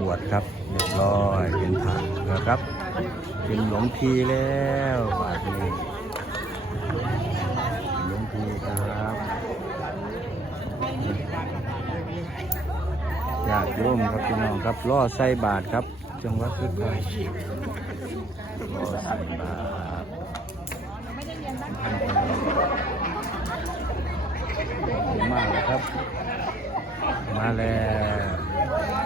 บวชครับเรียบร้อยเป็นผ่านแล้วครับ เป็นหลวงพีแล้วบาทนี้หลวงพีครับอยากร่วมครับพี่น้องครับล่อไส้บาทครับ จังหวัดสุโขทัยล่อไส้บาทมาแล้วครับ มาแล้ว